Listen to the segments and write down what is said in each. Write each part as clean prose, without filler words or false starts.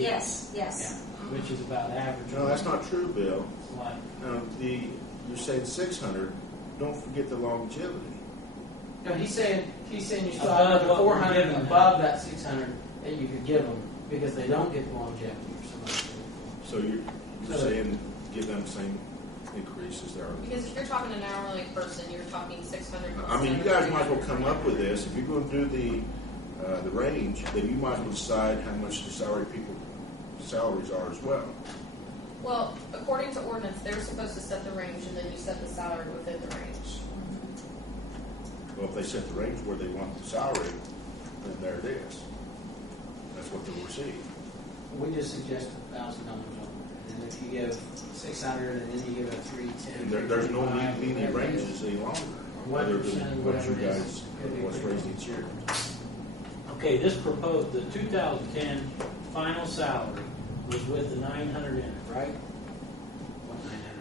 Yes, yes. Yeah, which is about average. No, that's not true, Bill. What? You're saying 600. Don't forget the longevity. No, he's saying you still Above have the what we're 400 giving them. above that 600 that you could give them because they don't get the longevity or something. So you're saying give them the same increase as they're. Because if you're talking an hourly person, you're talking 600. I mean, you guys might as well come up with this. If you're going to do the range, then you might as well decide how much the salaries are as well. Well, according to ordinance, they're supposed to set the range, and then you set the salary within the range. Well, if they set the range where they want the salary, then there it is. That's what they'll receive. We just suggest $1,000 over, and if you give 600 and then you give a 310. And there's no need to be any ranges any longer. Other than what you guys, what's raised each year. Okay, the 2010 final salary was with the 900 in it, right?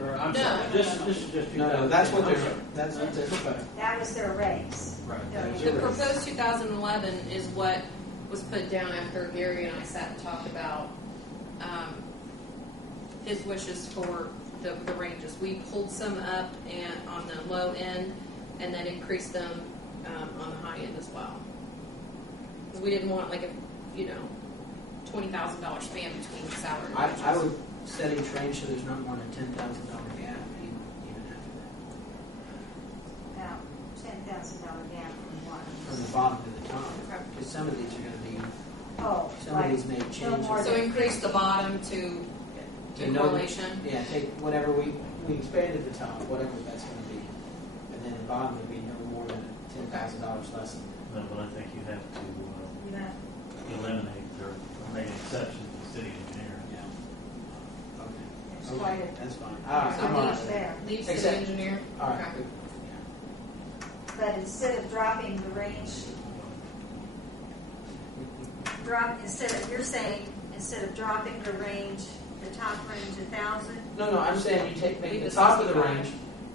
Or, I'm No. sorry, this is just 2010. No, that's what I'm they're. sorry. That's what they're. That was their raise. Right. Their That's The your raise. proposed 2011 is what was put down after Gary and I sat and talked about his wishes for the ranges. We pulled some up and on the low end, and then increased them on the high end as well. Because we didn't want like a $20,000 span between salary ranges. I would set each range so there's not more than $10,000 gap even after that. About $10,000 gap from what? From the bottom to the top. Okay. Because some of these are going to be, Oh, some of these may no change. more So increase the bottom to in know- correlation. Yeah, take whatever we expanded the top, whatever that's going to be. And then the bottom would be no more than $10,000 less than that. No, but I think you have to Yeah. eliminate or make an exception to the city engineer. Yeah. Okay. There's quite a That's fine. All right, So I'm all right leave with that. there. Leave city Except- engineer. All right, Okay. good. But instead of dropping the range, instead of dropping the range, the top range 1,000. No, I'm saying you make Leave the the top of the 65. range,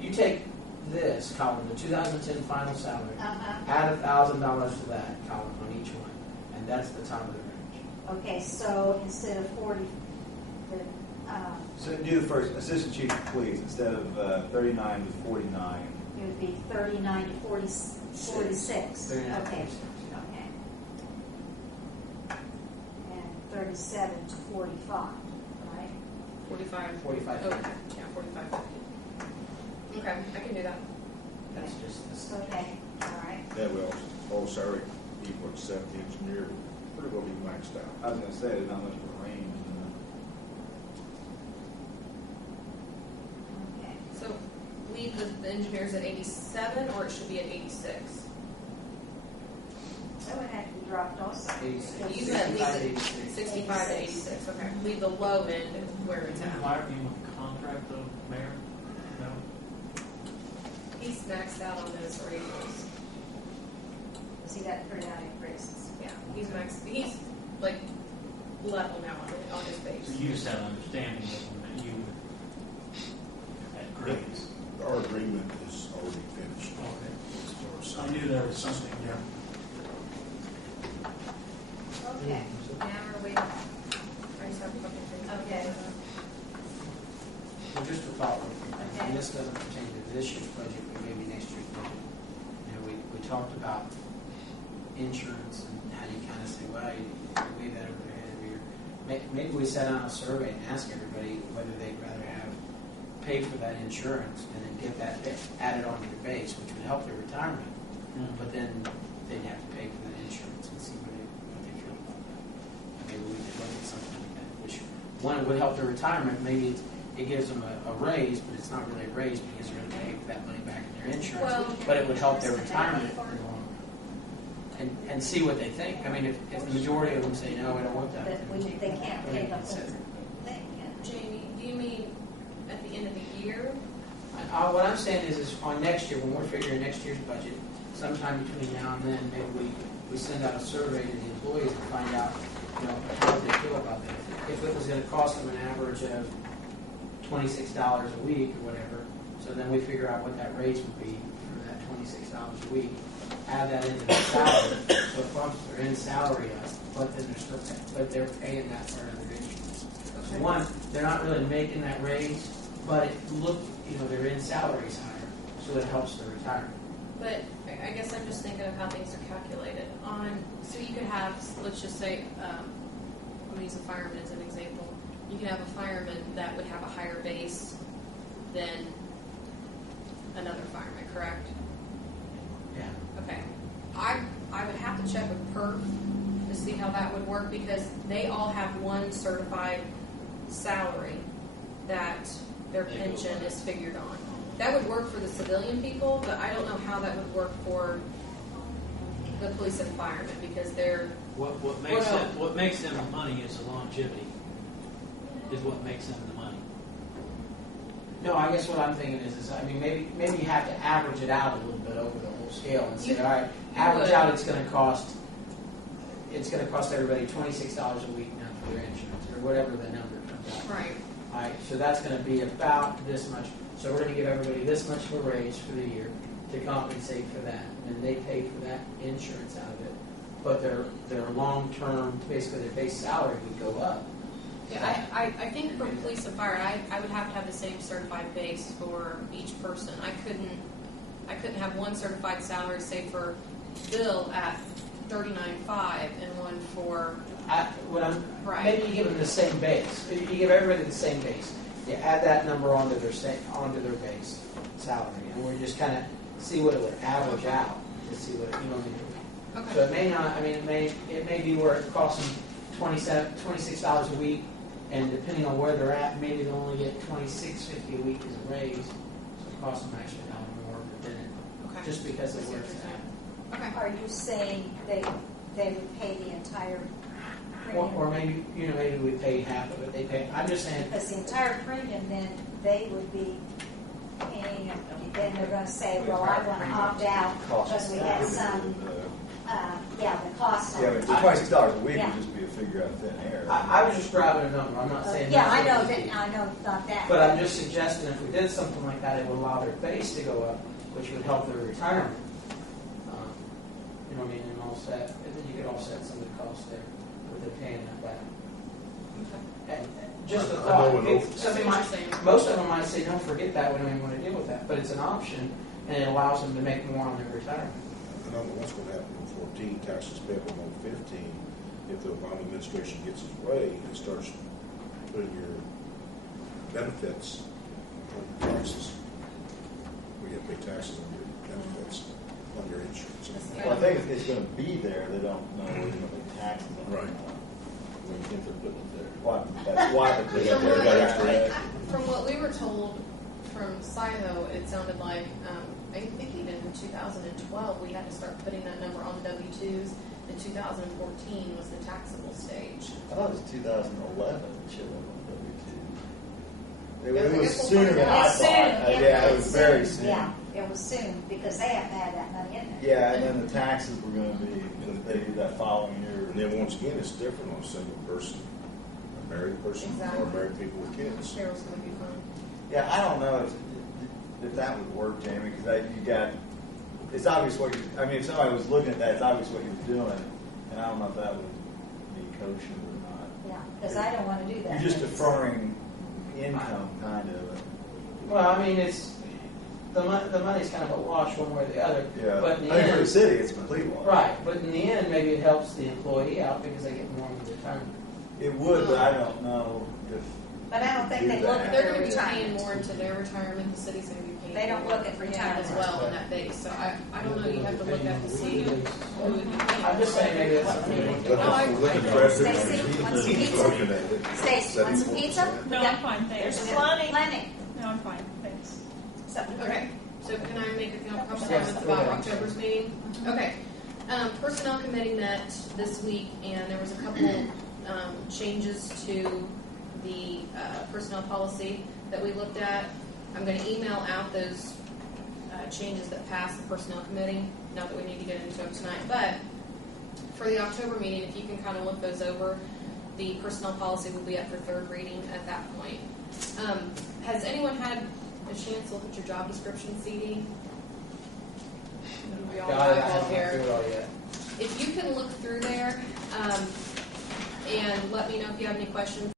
you take this column, the 2010 final salary, Uh-huh. add $1,000 to that column on each one, and that's the top of the range. Okay, so instead of 40, So do the first, Assistant Chief, please, instead of 39 to 49. it would be 39 to 46. 39, Okay. 46, yeah. Okay. And 37 to 45, right? 45. 45. Okay. Yeah, 45. Okay, I can do that. That's just this. Okay, all right. That will all salary people except the engineer pretty well be maxed out. I was going to say, there's not much of a range. Okay. So leave the engineers at 87, or it should be at 86. That would have to be dropped also. 86. You said leave 65 to it 86. 65 to 86. Okay. Leave the low end where it's at. Why are you with the contract though, Mayor? No? He's maxed out on those raises. Because he got pretty out increases. Yeah, he's maxed. He's like level now on his base. So you just have an understanding of them that you at grades. Our agreement is already finished. Okay. As far I as- knew there was something there. Okay. Now we're waiting. I just have a couple things. Okay. Well, just to follow, Okay. and this doesn't pertain to this year's budget, but maybe next year's budget. We talked about insurance and how you kind of say, well, you wave that over their head every year. Maybe we send out a survey and ask everybody whether they'd rather have paid for that insurance and then get that added onto your base, which would help their retirement. But then they'd have to pay for that insurance and see what they feel about that. Maybe we could look at something like that. Which one, it would help their retirement. Maybe it gives them a raise, but it's not really a raise because they're going to pay that money back in their insurance. Well- But it would help their retirement in the long run. And see what they think. I mean, if the majority of them say no, I don't want that. But they can't pay the whole Consider. thing. Jamie, do you mean at the end of the year? What I'm saying is on next year, when we're figuring next year's budget, sometime between now and then, maybe we send out a survey to the employees and find out, how they feel about that. If it was going to cost them an average of $26 a week or whatever, so then we figure out what that raise would be for that $26 a week. Add that into the salary, so it bumps their end salary up. but then they're still paying, but they're paying that part of their insurance. So Okay. one, they're not really making that raise, but their in salary's higher, so it helps their retirement. But I guess I'm just thinking of how things are calculated. So you could have, let's just say, I'm going to use a fireman as an example. You could have a fireman that would have a higher base than another fireman, correct? Yeah. Okay. I would have to check with PERF to see how that would work because they all have one certified salary that their They go pension by. is figured on. That would work for the civilian people, but I don't know how that would work for the police and firemen because they're, What makes them the money is the longevity, is what makes them the money. No, I guess what I'm thinking is I mean, maybe you have to average it out a little bit over the whole scale and say, You- all right, you average would. out it's going to cost everybody $26 a week now for their insurance or whatever the number comes out. right. All right, so that's going to be about this much. So we're going to give everybody this much of a raise for the year to compensate for that, and they pay for that insurance out of it. But their long-term, basically their base salary would go up. Yeah, I think for police and fire, I would have to have the same certified base for each person. I couldn't have one certified salary, say for Bill at $39.5 and one for, Right. Maybe you give them the same base. You give everybody the same base. You add that number onto their base salary, and we just kind of see what it would average out to see what you know what I mean. okay. So it may not. I mean, it may be where it costs them $26 a week, and depending on where they're at, maybe they'll only get $26.50 a week as a raise. So it costs them actually a dollar more, but then Okay. just because I of see where what it's you're at. saying. Okay. Are you saying they would pay the entire premium? Or maybe maybe we pay half of it. They pay. I'm just saying. Because the entire premium, then they would be paying, then they're gonna say, well, I want to opt out because we had some, the cost. Yeah, but the $26 a week Yeah. would just be a figure out of thin air. I was just grabbing a number. I'm not saying. Yeah, that's I what know it would that, be. I know, not that. But I'm just suggesting if we did something like that, it would allow their base to go up, which would help their retirement. You know what I mean? And offset, and then you could offset some of the costs there with the paying that back. And just a I thought. know an If old- somebody I might, see what you're saying. most of them might say, no, forget that. We don't even want to deal with that. But it's an option, and it allows them to make more on their retirement. I don't know what's going to happen on 14, taxes payable on 15. If the Obama administration gets its way and starts putting your benefits on taxes, we have to pay taxes on your benefits, on your insurance. Well, I think it's going to be there. They don't know where they're going to pay taxes on it. Right. We think they're putting it there. Why? That's why they got From what- extra ed. From what we were told from SIHO, it sounded like, I think even in 2012, we had to start putting that number on the W-2s. In 2014 was the taxable stage. I thought it was 2011 it showed up on W2. Yeah, I It was guess we'll sooner find than out. I It's soon. thought. Yeah, it was very soon. Yeah, it was soon, because they have to have that money in there. Yeah, and then the taxes were going to be, they did that following And year. then once again, it's different on a single person, a married person, Exactly. or married people with kids. Cheryl's going to be fun. Yeah, I don't know if that would work, Jamie, because you got, it's obvious what you, I mean, if somebody was looking at that, it's obvious what you're doing, and I don't know if that would be kosher or not. Yeah, because I don't want to do that. You're just deferring income, kind of. Well, I mean, it's the money's kind of a wash one way or the other. Yeah, But in the I think for the end, city, it's a complete wash. right. But in the end, maybe it helps the employee out because they get more in retirement. It would, but I don't know if. But I don't think they Do look that. at They're their going to be paying retirement. more into their retirement. The city's going to be paying. They don't more look at retirement. as well in that base. So I don't know. You have to look at to see who would be paying. I'm just saying maybe that's something. Looking for it. Stacy, wants some pizza? Looking at it. Stacy, want some pizza? 74%. No, I'm fine, thanks. There's plenty. No, I'm fine, thanks. Okay, so can I make a couple Yes, comments go about ahead. October's meeting? Okay. Personnel committee met this week, and there was a couple changes to the personnel policy that we looked at. I'm going to email out those changes that passed the personnel committee. Not that we need to get into them tonight, but for the October meeting, if you can kind of look those over, the personnel policy will be up for third reading at that point. Has anyone had a chance to look at your job description, CD? We all Got it. I eyeball haven't here. looked through it all yet. If you can look through there, and let me know if you have any questions.